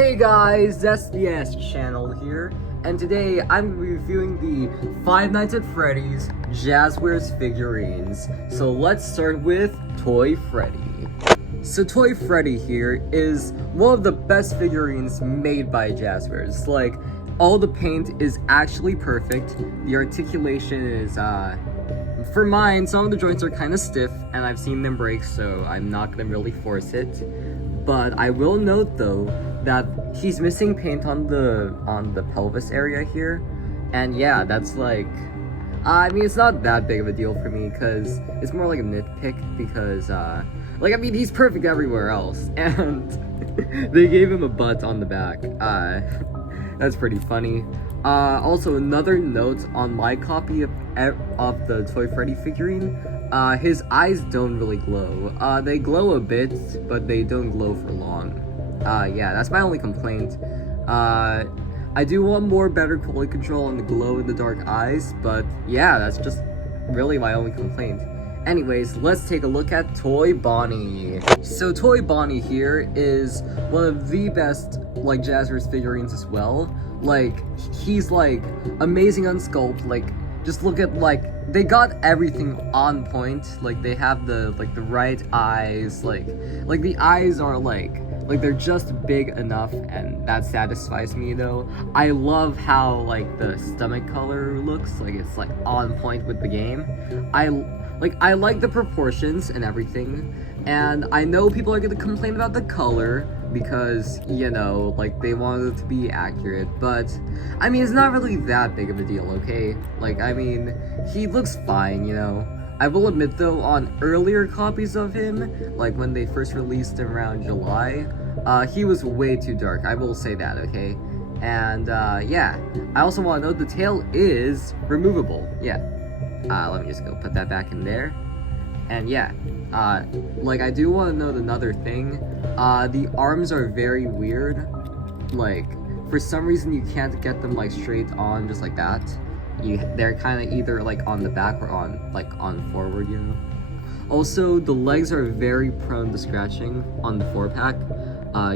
Hey guys, SDS channel here, and today I'm reviewing the Five Nights at Freddy's Jazwares figurines. So let's start with Toy Freddy. So Toy Freddy here is one of the best figurines made by Jazwares. Like, all the paint is actually perfect, the articulation is, for mine, some of the joints are kind of stiff, and I've seen them break, so I'm not gonna really force it. But I will note though that he's missing paint on the pelvis area here, and yeah, that's like, I mean, it's not that big of a deal for me because it's more like a nitpick because like, I mean, he's perfect everywhere else, and they gave him a butt on the back. That's pretty funny. Also, another note on my copy of the Toy Freddy figurine, his eyes don't really glow. They glow a bit, but they don't glow for long. Yeah, that's my only complaint. I do want better quality control on the glow-in-the-dark eyes, but yeah, that's just really my only complaint. Anyways, let's take a look at Toy Bonnie. So Toy Bonnie here is one of the best, like, Jazwares figurines as well. Like, he's, like, amazing on sculpt. Like, just look at, like, they got everything on point. Like, they have the right eyes. Like the eyes are, like they're just big enough, and that satisfies me, though. I love how, like, the stomach color looks. Like, it's, like, on point with the game. I like the proportions and everything, and I know people are gonna complain about the color because, you know, like, they wanted it to be accurate, but I mean, it's not really that big of a deal, okay? Like, I mean, he looks fine, you know. I will admit though, on earlier copies of him, like when they first released him around July, he was way too dark. I will say that, okay? And yeah, I also want to note the tail is removable. Yeah. Let me just go put that back in there. And yeah, like, I do want to note another thing. The arms are very weird. Like, for some reason you can't get them, like, straight on just like that. They're kind of either, like, on the back or on forward, you know. Also, the legs are very prone to scratching on the 4-pack.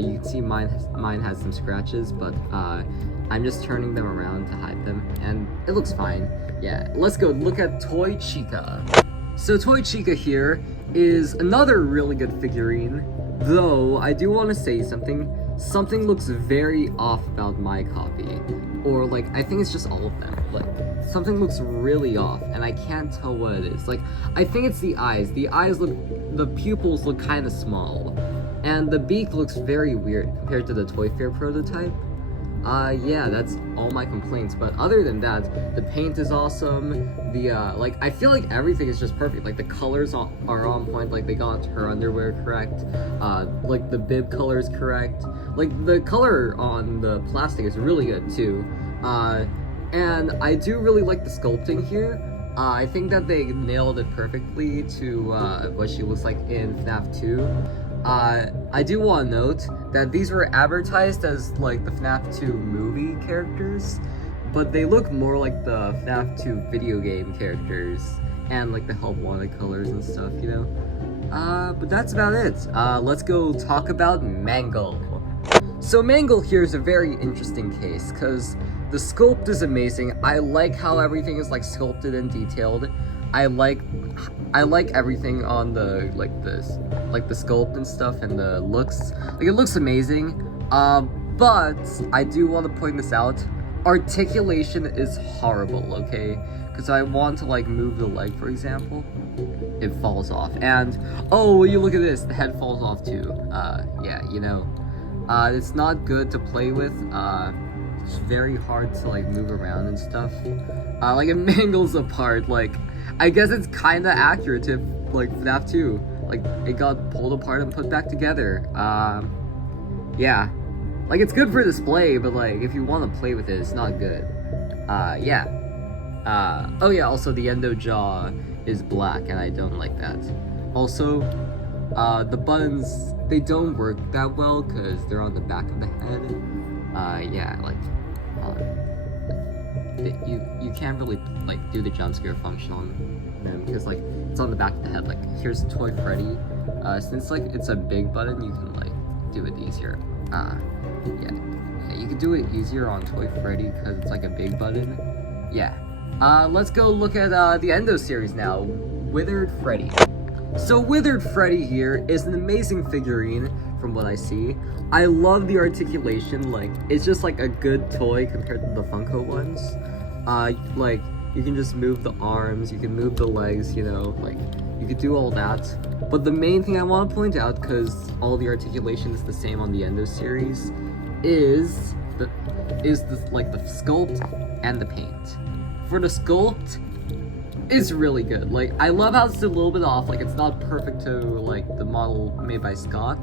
You can see mine has some scratches, but I'm just turning them around to hide them, and it looks fine. Yeah, let's go look at Toy Chica. So Toy Chica here is another really good figurine, though I do want to say something. Something looks very off about my copy, or, like, I think it's just all of them. Like, something looks really off, and I can't tell what it is. Like, I think it's the eyes. The pupils look kind of small, and the beak looks very weird compared to the Toy Fair prototype. Yeah, that's all my complaints, but other than that, the paint is awesome. Like, I feel like everything is just perfect. Like, the colors are on point. Like, they got her underwear correct. Like, the bib color is correct. Like, the color on the plastic is really good too. And I do really like the sculpting here. I think that they nailed it perfectly to what she looks like in FNAF 2. I do want to note that these were advertised as, like, the FNAF 2 movie characters, but they look more like the FNAF 2 video game characters, and, like, the Help Wanted colors and stuff, you know? But that's about it. Let's go talk about Mangle. So Mangle here is a very interesting case, because the sculpt is amazing. I like how everything is, like, sculpted and detailed. I like everything on the, the sculpt and stuff, and the looks. Like, it looks amazing. But I do want to point this out. Articulation is horrible, okay? Because I want to, like, move the leg, for example. It falls off. And, oh, you look at this. The head falls off too. Yeah, you know. It's not good to play with. It's very hard to, like, move around and stuff. Like, it mangles apart. Like, I guess it's kind of accurate to, like, FNAF 2. Like, it got pulled apart and put back together. Yeah. Like, it's good for display, but, like, if you want to play with it, it's not good. Yeah. Oh yeah, also the endo jaw is black, and I don't like that. Also, the buttons, they don't work that well, because they're on the back of the head. Yeah, like, you can't really, like, do the jump scare function on them because, like, it's on the back of the head. Like, here's Toy Freddy. Since, like, it's a big button, you can, like, do it easier. Yeah. could do it easier on Toy Freddy because it's like a big button. Yeah. Let's go look at the Endo series now. Withered Freddy. So Withered Freddy here is an amazing figurine from what I see. I love the articulation, like it's just like a good toy compared to the Funko ones. Like you can just move the arms, you can move the legs, you know, like you could do all that. But the main thing I want to point out, because all the articulation is the same on the Endo series, is the sculpt and the paint. For the sculpt, it's really good. Like, I love how it's a little bit off. Like, it's not perfect to, like, the model made by Scott.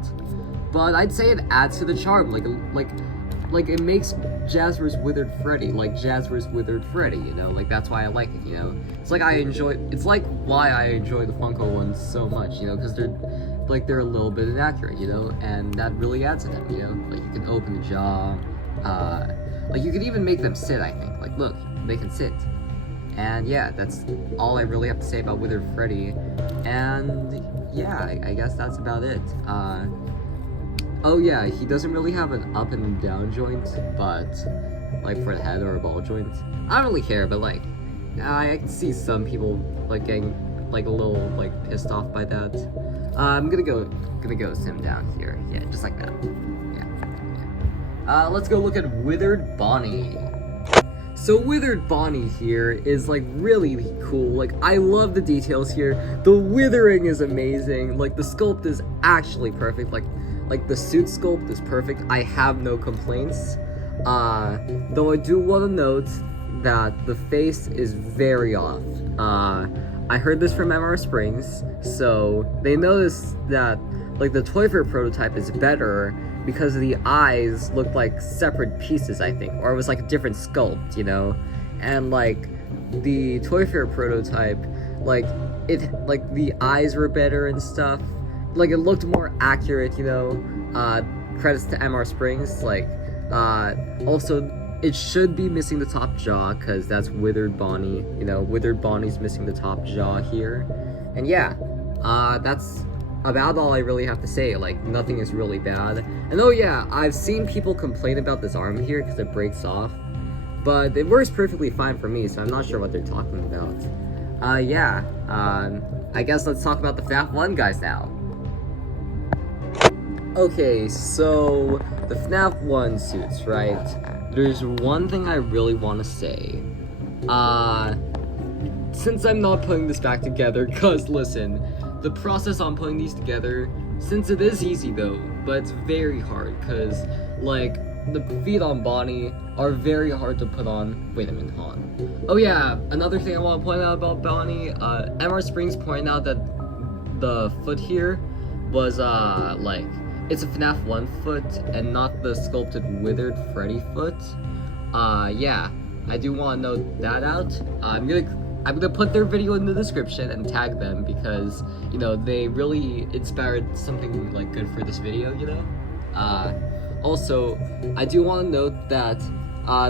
But I'd say it adds to the charm. Like it makes Jazwares Withered Freddy, like Jazwares Withered Freddy, you know? Like, that's why I like it, you know? It's like it's like why I enjoy the Funko ones so much, you know? Because they're a little bit inaccurate, you know? And that really adds to them, you know? Like, you can open the jaw. Like, you could even make them sit, I think. Like, look, they can sit. And yeah, that's all I really have to say about Withered Freddy. And yeah, I guess that's about it. Oh yeah, he doesn't really have an up and down joint, but like for the head or a ball joint. I don't really care, but like, I can see some people like getting like a little like pissed off by that. I'm gonna go sim down here. Yeah, just like that. Yeah. Let's go look at Withered Bonnie. So Withered Bonnie here is like really cool. Like, I love the details here. The withering is amazing. Like, the sculpt is actually perfect. Like the suit sculpt is perfect. I have no complaints. Though I do want to note that the face is very off. I heard this from MR Springs, so they noticed that like the Toy Fair prototype is better because the eyes looked like separate pieces, I think, or it was like a different sculpt, you know? And like the Toy Fair prototype, like the eyes were better and stuff. Like, it looked more accurate, you know? Credits to MR Springs. Like, also, it should be missing the top jaw, because that's Withered Bonnie. You know, Withered Bonnie's missing the top jaw here. And yeah, that's about all I really have to say. Like, nothing is really bad. And oh yeah, I've seen people complain about this arm here because it breaks off. But it works perfectly fine for me, so I'm not sure what they're talking about. Yeah, I guess let's talk about the FNAF 1 guys now. Okay, so the FNAF 1 suits, right? There's one thing I really want to say. Since I'm not putting this back together, cause listen, the process on putting these together, since it is easy though, but it's very hard, cause like the feet on Bonnie are very hard to put on. Wait a minute, hold on. Oh yeah, another thing I want to point out about Bonnie, MR Springs pointed out that the foot here was like, it's a FNAF 1 foot and not the sculpted Withered Freddy foot. Yeah, I do want to note that out. I'm gonna put their video in the description and tag them because, you know, they really inspired something like good for this video, you know? Also, I do want to note that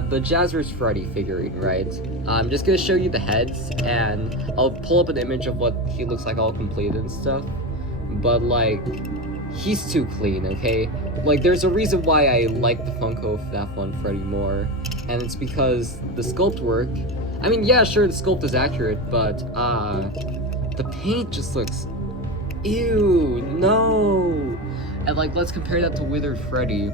the Jazwares Freddy figurine, right? I'm just gonna show you the heads and I'll pull up an image of what he looks like all completed and stuff. But like, he's too clean, okay? Like, there's a reason why I like the Funko FNAF 1 Freddy more, and it's because the sculpt work. I mean, yeah, sure, the sculpt is accurate, but the paint just looks, ew, no. And like, let's compare that to Withered Freddy.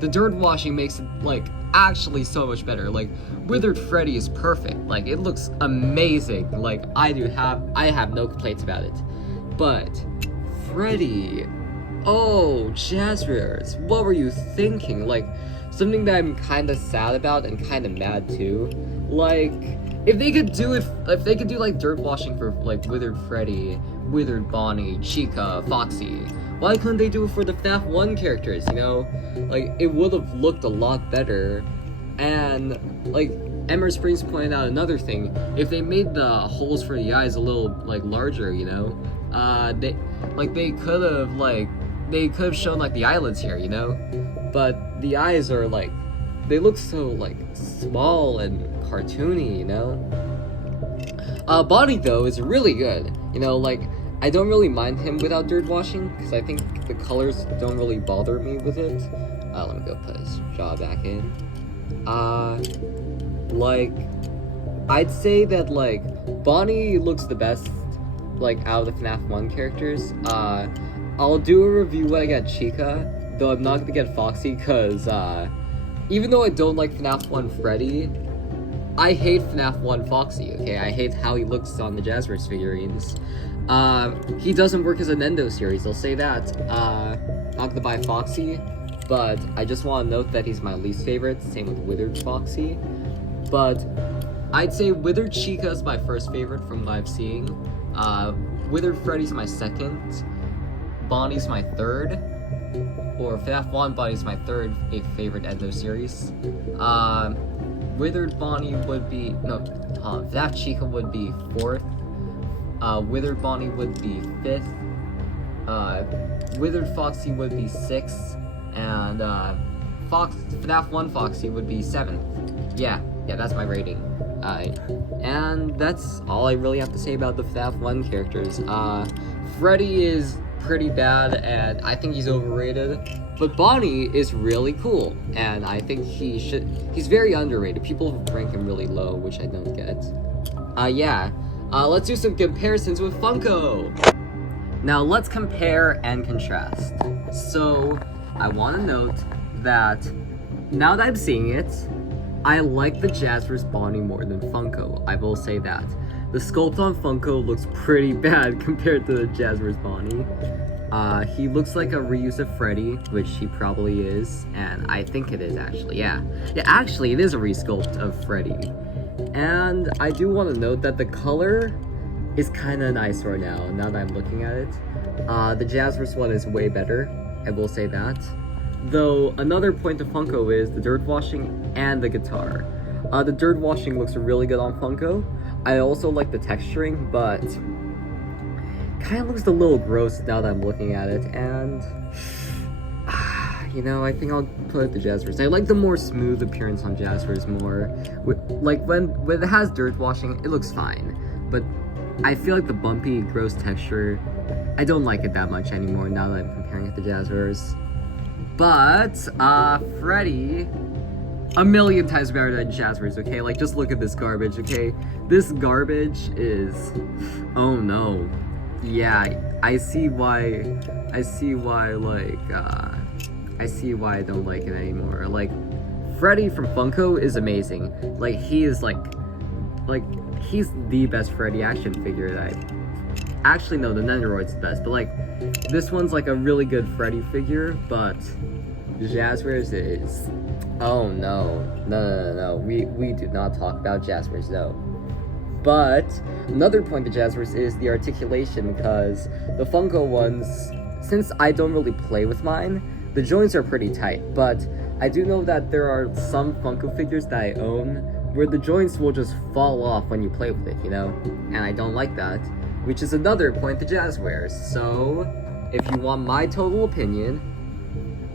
The dirt washing makes it like actually so much better. Like, Withered Freddy is perfect. Like, it looks amazing. Like, I have no complaints about it. But Freddy, oh, Jazwares, what were you thinking? Like, something that I'm kind of sad about and kind of mad too. Like, if they could do like dirt washing for like Withered Freddy, Withered Bonnie, Chica, Foxy, why couldn't they do it for the FNAF 1 characters, you know? Like, it would have looked a lot better. And like Emmer Springs pointed out another thing, if they made the holes for the eyes a little like larger, you know, they could have shown like the eyelids here, you know? But the eyes are like, they look so like small and cartoony, you know? Bonnie though is really good, you know, like I don't really mind him without dirt washing because I think the colors don't really bother me with it. Let me go put his jaw back in. Like, I'd say that, like, Bonnie looks the best, like, out of the FNAF 1 characters. I'll do a review when I get Chica, though I'm not gonna get Foxy, cause, even though I don't like FNAF 1 Freddy, I hate FNAF 1 Foxy, okay? I hate how he looks on the Jazwares figurines. He doesn't work as a Nendo series, I'll say that. Not gonna buy Foxy, but I just want to note that he's my least favorite, same with Withered Foxy. But I'd say Withered Chica is my first favorite from what I've seen. Withered Freddy's my second. Bonnie's my third. Or FNAF 1 Bonnie's my third favorite Endo series. Withered Bonnie would be... No, FNAF Chica would be fourth. Withered Bonnie would be fifth. Withered Foxy would be sixth. And FNAF 1 Foxy would be seventh. Yeah, that's my rating. And that's all I really have to say about the FNAF 1 characters. Freddy is pretty bad, and I think he's overrated. But Bonnie is really cool, and I think he's very underrated. People rank him really low, which I don't get. Let's do some comparisons with Funko. Now let's compare and contrast. So, I want to note that now that I'm seeing it, I like the Jazwares Bonnie more than Funko. I will say that. The sculpt on Funko looks pretty bad compared to the Jazwares Bonnie. He looks like a reuse of Freddy, which he probably is, and I think it is actually, yeah. Yeah, actually, it is a resculpt of Freddy. And I do want to note that the color is kind of nice right now that I'm looking at it. The Jazwares one is way better, I will say that. Though, another point of Funko is the dirt washing and the guitar. The dirt washing looks really good on Funko. I also like the texturing, but kind of looks a little gross now that I'm looking at it, and you know, I think I'll put it the Jazwares. I like the more smooth appearance on Jazwares more. Like, when it has dirt washing, it looks fine, but I feel like the bumpy, gross texture, I don't like it that much anymore now that I'm comparing it to Jazwares. But, Freddy, a million times better than Jazwares, okay? Like, just look at this garbage, okay? This garbage is... Oh, no. Yeah, I see why, like, I see why I don't like it anymore. Like, Freddy from Funko is amazing. Like, he is, like, he's the best Freddy action figure that actually, no, the Nendoroid's the best, but, like, this one's, like, a really good Freddy figure, but Jazwares is... Oh, no. No. We do not talk about Jazwares, no. But another point to Jazwares is the articulation, because the Funko ones, since I don't really play with mine, the joints are pretty tight, but I do know that there are some Funko figures that I own where the joints will just fall off when you play with it, you know? And I don't like that, which is another point to Jazwares. So, if you want my total opinion,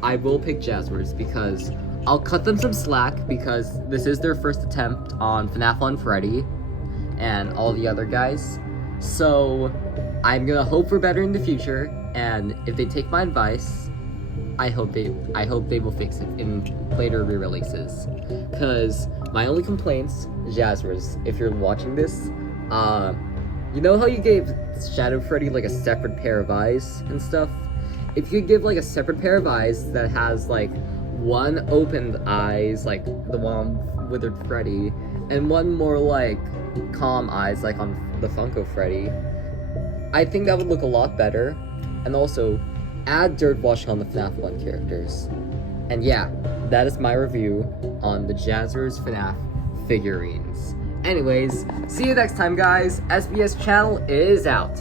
I will pick Jazwares, because I'll cut them some slack, because this is their first attempt on FNAF 1 Freddy and all the other guys. So, I'm gonna hope for better in the future, and if they take my advice, I hope they will fix it in later re-releases. Cause my only complaints, Jazwares, if you're watching this, you know how you gave Shadow Freddy like a separate pair of eyes and stuff? If you give like a separate pair of eyes that has like one opened eyes, like the one Withered Freddy, and one more like calm eyes like on the Funko Freddy, I think that would look a lot better. And also, add dirt washing on the FNAF 1 characters. And yeah, that is my review on the Jazwares FNAF figurines. Anyways, see you next time, guys. SBS channel is out.